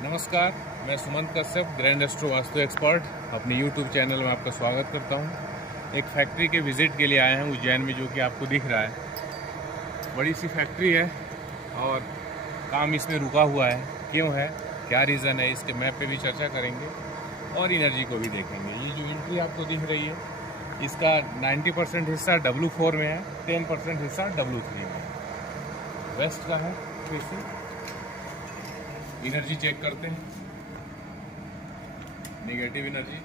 नमस्कार, मैं Sumant Kashyap, grand astro vastu expert, अपने YouTube चैनल में आपका स्वागत करता हूं। एक फैक्ट्री के विजिट के लिए आए हैं उज्जैन में, जो कि आपको दिख रहा है। बड़ी सी फैक्ट्री है और काम इसमें रुका हुआ है। क्यों है, क्या रीज़न है, इसके मैप पे भी चर्चा करेंगे और एनर्जी को भी देखेंगे। ये जो एंट्री आपको दिख रही है, इसका 90% हिस्सा W4 में है, 10% हिस्सा W3 में है। वेस्ट का है। फेसिंग एनर्जी चेक करते हैं। नेगेटिव एनर्जी,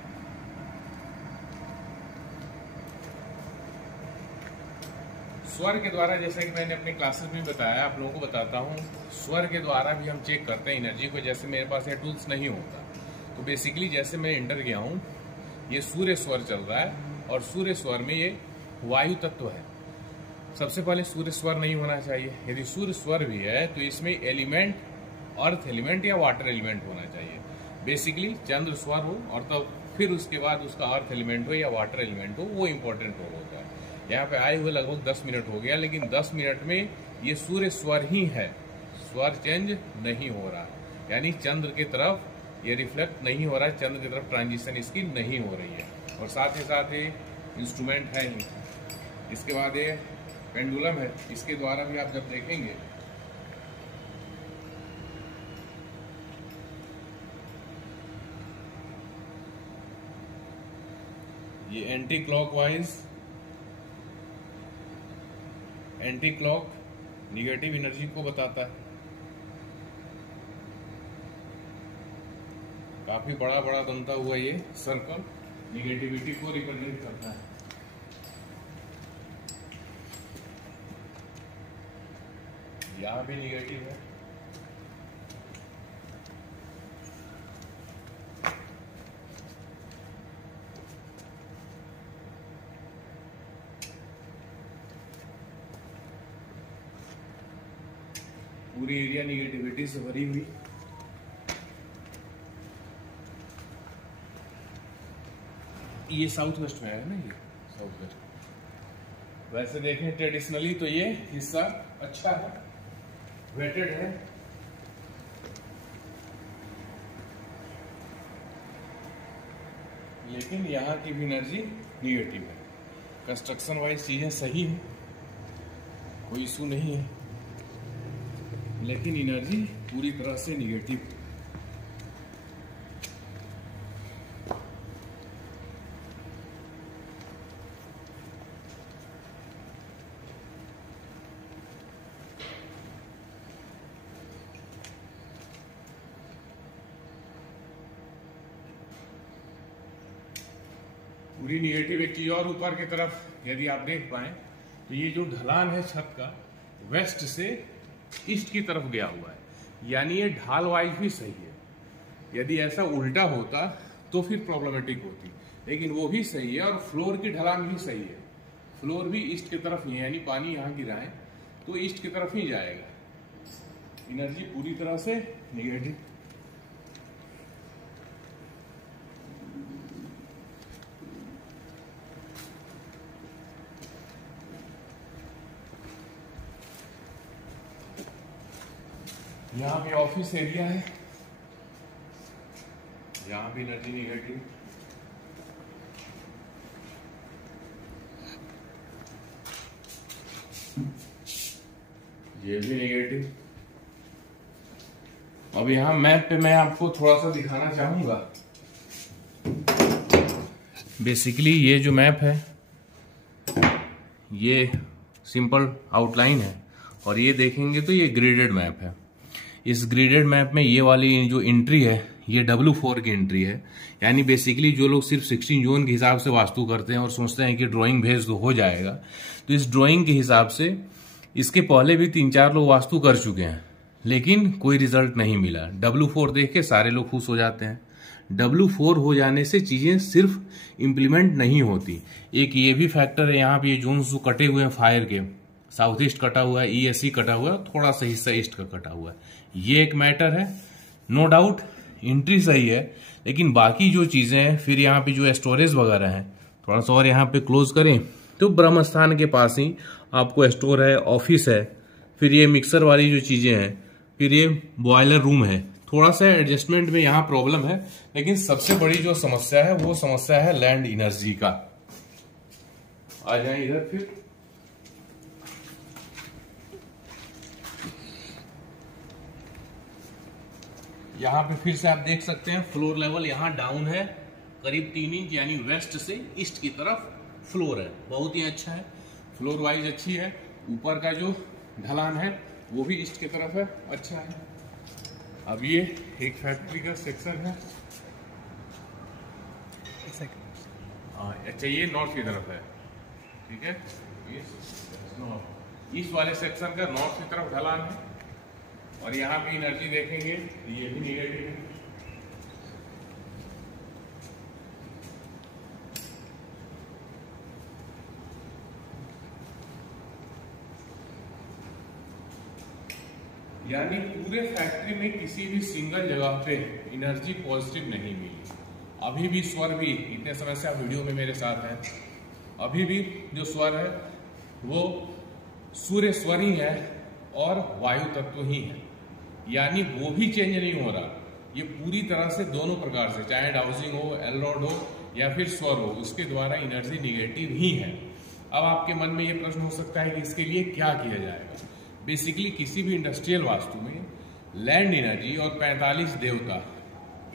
स्वर के द्वारा, जैसा कि मैंने अपनी क्लासेस में बताया, आप लोगों को बताता हूँ, स्वर के द्वारा भी हम चेक करते हैं एनर्जी को। जैसे मेरे पास ये टूल्स नहीं होता, तो बेसिकली जैसे मैं एंटर गया हूँ, ये सूर्य स्वर चल रहा है और सूर्य स्वर में ये वायु तत्व है। सबसे पहले सूर्य स्वर नहीं होना चाहिए। यदि सूर्य स्वर भी है तो इसमें एलिमेंट, अर्थ एलिमेंट या वाटर एलिमेंट होना चाहिए। बेसिकली चंद्र स्वर हो और तब फिर उसके बाद उसका अर्थ एलिमेंट हो या वाटर एलिमेंट हो, वो इंपॉर्टेंट रोल होता है। यहाँ पे आए हुए लगभग 10 मिनट हो गया, लेकिन 10 मिनट में ये सूर्य स्वर ही है, स्वर चेंज नहीं हो रहा, यानी चंद्र की तरफ ये रिफ्लेक्ट नहीं हो रहा है, चंद्र की तरफ ट्रांजिशन इसकी नहीं हो रही है। और साथ ही साथ ये इंस्ट्रूमेंट है ही। इसके बाद ये पेंडुलम है, इसके द्वारा भी आप जब देखेंगे, ये एंटी क्लॉक निगेटिव एनर्जी को बताता है। काफी बड़ा बड़ा बनता हुआ ये सर्कल निगेटिविटी को रिप्रेजेंट करता है। यहां भी निगेटिव है। पूरी एरिया निगेटिविटी से भरी हुई। ये साउथ वेस्ट में है ना, ये साउथ वेस्ट। वैसे देखें ट्रेडिशनली तो ये हिस्सा अच्छा है, वेटेड है। लेकिन यहाँ की भी एनर्जी निगेटिव है। कंस्ट्रक्शन वाइज चीजें सही है, कोई इशू नहीं है, लेकिन एनर्जी पूरी तरह से निगेटिव। पूरी निगेटिव। एक चीज और, ऊपर की तरफ यदि आप देख पाए तो ये जो ढलान है छत का, वेस्ट से ईस्ट की तरफ गया हुआ है, यानी ये ढाल वाइज भी सही है। यदि ऐसा उल्टा होता तो फिर प्रॉब्लमेटिक होती, लेकिन वो भी सही है। और फ्लोर की ढलान भी सही है, फ्लोर भी ईस्ट की तरफ ही है, यानी पानी यहाँ गिरा है तो ईस्ट की तरफ ही जाएगा। एनर्जी पूरी तरह से निगेटिव। यहाँ भी ऑफिस एरिया है, यहाँ भी एनर्जी निगेटिव। ये भी निगेटिव। अब यहाँ मैप पे मैं आपको थोड़ा सा दिखाना चाहूंगा। बेसिकली ये जो मैप है, ये सिंपल आउटलाइन है, और ये देखेंगे तो ये ग्रेडेड मैप है। इस ग्रेडेड मैप में ये वाली जो एंट्री है, ये W4 की एंट्री है। यानी बेसिकली जो लोग सिर्फ 16 जोन के हिसाब से वास्तु करते हैं और सोचते हैं कि ड्राइंग भेज तो हो जाएगा, तो इस ड्राइंग के हिसाब से इसके पहले भी 3-4 लोग वास्तु कर चुके हैं, लेकिन कोई रिजल्ट नहीं मिला। W4 देख के सारे लोग खुश हो जाते हैं। W4 हो जाने से चीजें सिर्फ इम्प्लीमेंट नहीं होती। एक ये भी फैक्टर है, यहाँ पे ये जोन्स जो कटे हुए हैं फायर के, साउथ ईस्ट कटा हुआ है, ESE कटा हुआ है, थोड़ा सा हिस्सा ईस्ट का कटा हुआ है, ये एक मैटर है। नो डाउट एंट्री सही है, लेकिन बाकी जो चीजें हैं, फिर यहाँ पे जो स्टोरेज वगैरह है, थोड़ा सा और यहाँ पे क्लोज करें तो ब्रह्म स्थान के पास ही आपको स्टोर है, ऑफिस है, फिर ये मिक्सर वाली जो चीजें हैं, फिर ये बॉयलर रूम है, थोड़ा सा एडजस्टमेंट में यहाँ प्रॉब्लम है, लेकिन सबसे बड़ी जो समस्या है वो समस्या है लैंड एनर्जी का। आ जाए इधर फिर। यहाँ पे फिर से आप देख सकते हैं फ्लोर लेवल यहाँ डाउन है करीब 3 इंच, यानी वेस्ट से ईस्ट की तरफ फ्लोर है। बहुत ही अच्छा है, फ्लोर वाइज अच्छी है। ऊपर का जो ढलान है वो भी ईस्ट की तरफ है, अच्छा है। अब ये एक फैक्ट्री का सेक्शन है। अच्छा, ये नॉर्थ की तरफ है, ठीक है। ईस्ट वाले सेक्शन का नॉर्थ की तरफ ढलान है, और यहाँ पे एनर्जी देखेंगे ये भी निगेटिव है। यानी पूरे फैक्ट्री में किसी भी सिंगल जगह पे एनर्जी पॉजिटिव नहीं मिली। अभी भी स्वर भी, इतने समय से आप वीडियो में मेरे साथ हैं, अभी भी जो स्वर है वो सूर्य स्वर ही है और वायु तत्व ही है, यानी वो भी चेंज नहीं हो रहा। ये पूरी तरह से दोनों प्रकार से, चाहे डाउजिंग हो, एलरॉड हो या फिर स्वर हो, उसके द्वारा एनर्जी निगेटिव ही है। अब आपके मन में ये प्रश्न हो सकता है कि इसके लिए क्या किया जाएगा। बेसिकली किसी भी इंडस्ट्रियल वास्तु में लैंड एनर्जी और 45 देवता,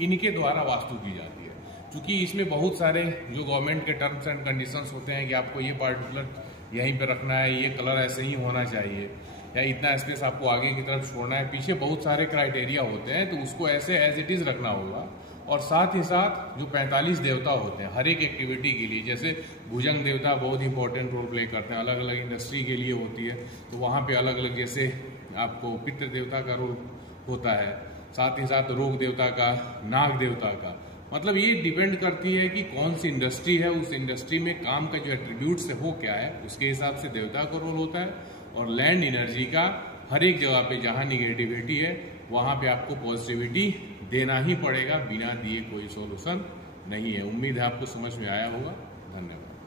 इनके द्वारा वास्तु की जाती है। क्योंकि इसमें बहुत सारे जो गवर्नमेंट के टर्म्स एंड कंडीशंस होते हैं कि आपको ये पार्टिकुलर यहीं पे रखना है, ये कलर ऐसे ही होना चाहिए, या इतना स्पेस आपको आगे की तरफ छोड़ना है, पीछे बहुत सारे क्राइटेरिया होते हैं, तो उसको ऐसे एज इट इज रखना होगा। और साथ ही साथ जो 45 देवता होते हैं हर एक एक्टिविटी के लिए, जैसे भुजंग देवता बहुत इंपॉर्टेंट रोल प्ले करते हैं, अलग अलग इंडस्ट्री के लिए होती है, तो वहाँ पे अलग अलग, जैसे आपको पितृ देवता का रोल होता है, साथ ही साथ रोग देवता का, नाग देवता का। मतलब ये डिपेंड करती है कि कौन सी इंडस्ट्री है, उस इंडस्ट्री में काम का जो एट्रीब्यूट्स है वो क्या है, उसके हिसाब से देवता का रोल होता है। और लैंड एनर्जी का हर एक जगह पे जहाँ निगेटिविटी है वहाँ पे आपको पॉजिटिविटी देना ही पड़ेगा, बिना दिए कोई सॉल्यूशन नहीं है। उम्मीद है आपको समझ में आया होगा। धन्यवाद।